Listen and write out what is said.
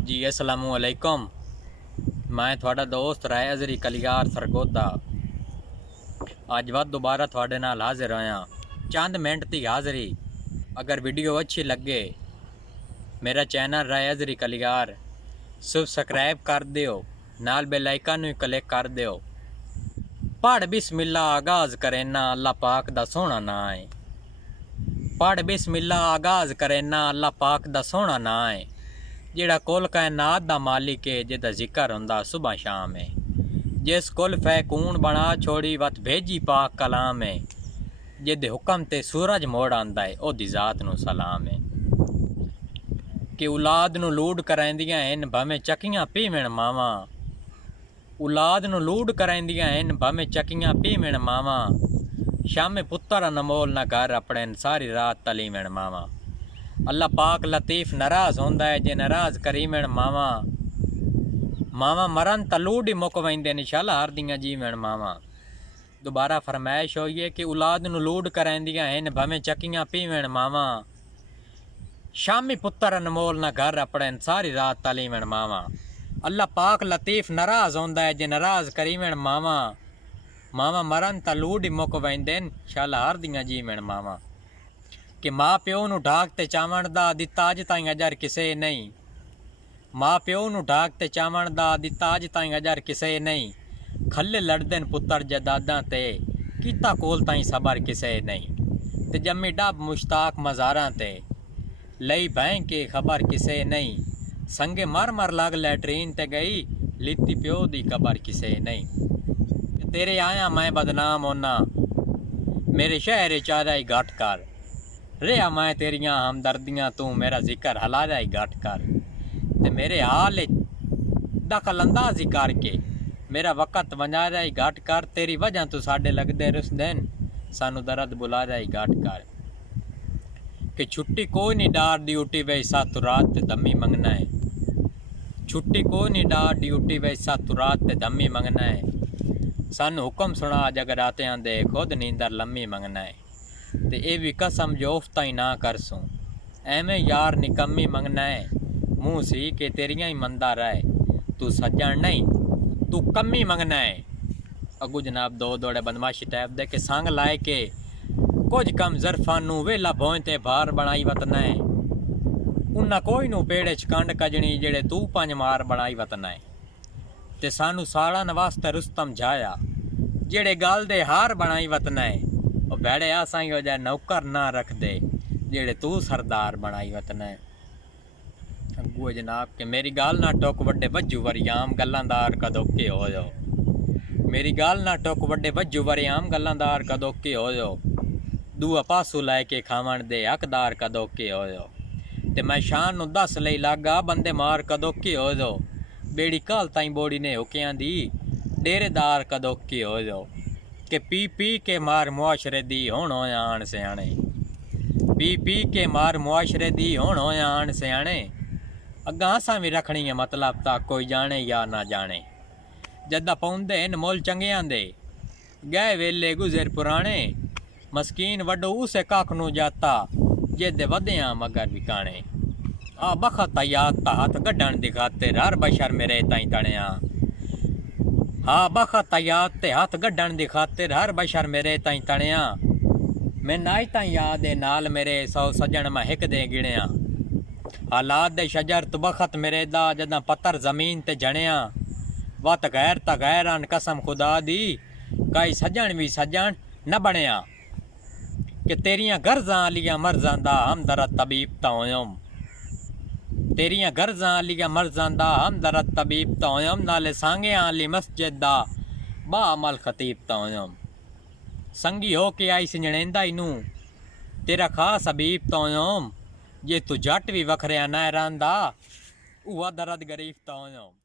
जी अस्सलामु अलैकुम। मैं थोड़ा दोस्त राय अजरी कलियार सरगोदा अज वध दोबारा थोड़े नाल हाजिर होया। चंद मिनट की हाज़री। अगर वीडियो अच्छी लगे मेरा चैनल राय अजरी कलियार सब्सक्राइब कर दियो, नाल बेल आइकन नूं क्लिक कर दियो। पढ़ बिस्मिल्ला आगाज़ करेना अल्लाह पाक दा सोहना नां है। पढ़ बिस्मिल्ला आगाज़ करेना अल्लाह पाक दा सोहना नां है। जेड़ा कुल कायनात दा मालिक है, जिहदा जिक्र हुंदा सुबह शाम है। जिस कुल फैकून बना छोड़ी वत भेजी पाक कलाम है। जिहदे हुक्म ते सूरज मोड़ आंदा है, ओदी ज़ात नूं सलाम है। कि औलाद नूं लूड करांदियां हन भावें चक्कियां पीवण मावां। औलाद नूं लूड करांदियां हन भावें चक्कियां पीवण मावां। शामे पुत्तर अनमोल ना घर अपने सारी रात तलीवण मावां। अल्लाह पाक लतीफ़ नाराज़ होंदा है जे नाराज़ करीवण मावां। मावां मरन त लूड ही मुक वेंदे निशाला हर दियां जीवण मावां। दोबारा फरमाइश हुई है कि औलाद नूं लूड करांदियां हन भावें चक्कियां पीवण मावां। शामी पुत्तर अनमोल ना घर अपने सारी रात तलीवण मावां। अल्लाह पाक लतीफ़ नाराज़ होंदा है जे नाराज़ करीवण मावां। मावां मरन त लूड ही मुक वेंदे शाला हर दियां जीवण मावां। कि माँ प्यो नूं ढाक ते चावण दा दिता अज ताईं अजर किसे नहीं। माँ प्यो नूं ढाक ते चावण दा दिता अज ताईं अजर किसे नहीं। खल्ले लड़दे पुत्तर जदादां ते कीता कोल ताईं सबर किसे नहीं। ते जम्मी डब मुश्ताक मज़ारां ते लई भैं के खबर किसे नहीं। संगे मर मर लग लैटरीन ते गई लित्ती प्यो दी कबर किसे नहीं। तेरे आया मैं बदनाम होना मेरे शहर चारा ही घट कर। रेहा मैं तेरियां हमदर्दियां तू मेरा जिक्र हलारा ही घट कर। ते मेरे हाल दखल अंदाजी करके मेरा वक़्त वंजारा ही घट कर। तेरी वजह तू साडे लगदे रुसदैन सानू दर्द बुलारा ही घट कर। कि छुट्टी कोई नहीं डार ड्यूटी वे सात रात ते दमी मंगना है। छुट्टी कोई नहीं डार ड्यूटी वे सात रात ते दमी मंगना है। सानू हुक्म सुना जगरातियां दे खुद नींदर लम्मी मंगना है। ते ए भी कसम जोफ्ता ही ना करसूं एवें यार निकम्मी मंगना है। मुँह सी के तेरियां ही मंदा रहे तू सज्जन नहीं तू कम्मी मंगना है। अगू जनाब दो दौड़े बदमाशी टाइप दे के संग लाए के कुछ कम जरफानू वेला भों ते भार बनाई वतना है। उन्ना कोई नू पेड़े चकंड कजनी जेड़े तू पंज मार बनाई वतना है। ते सानू साड़न वास्ते रुस्तम जाया जेड़े गल दे हार बनाई वतना है। भैड़े आसाई हो जाए नौकर ना रख दे जेड़े तू सरदार बनाई वतना है। अगुए जनाब के मेरी गाल ना टोक वड्डे वज्जू वरियाम गल्लांदार कदोके हो जाओ। मेरी गाल ना टोक वड्डे वज्जू वरियाम गल्लांदार कदोके हो जाओ। दूआ पासू लैके खावण दे हकदार कदोके हो जाओ। ते मैं शान नू दस लई लागा बंदे मार कदोके हो जाओ। बेड़ी काल ताई बोड़ी ने हुकियां दी डेरेदार कदोके हो जाओ। कि पी पी के मार मुआशरे दी होण होया आण सियाणे। पी पी के मार मुआशरे दी होण होया आण सियाणे। अग्गां असां भी रखनी है मतलब ता कोई जाने या ना जाने। जद्दा पौंदे इन मुल चंगियां दे गए वेले गुजर पुराने। मस्कीन वड्डो उसे कख नू जाता जेदे वधियां मगर विकाणे। आ बखत याद ता हथ गड्ढण दी खातिर हर बशर मेरे ताईं तणिया। हाँ बखत याद ते हथ गड्ढण दी खातिर हर बशर मेरे ताईं तणिया। मैं नाई ताईं याद ए नाल मेरे 100 सजन मैं हिक दे गिणिया। हालात दे शजर तु बखत मेरे दा जदा पत्थर जमीन ते जणिया। वत गैर ता गैरान कसम खुदा दी कई सजन भी सजन न बणिया। कि तेरियां गर्जां आलियां मर्जां दा हमदर्द तबीब ता होयम। तेरियां गर्जां आलियां मर्जां दा हमदर्द तबीब ता होयम। नाले सांगियां आली मस्जिद दा बा अमल खतीब ता होयम। संगी हो के आई सिंजणेंदा इनू तेरा खास हबीब ता होयम। जे तू जट भी वखरिया ना रहंदा उहा दर्द गरीब ता होयम।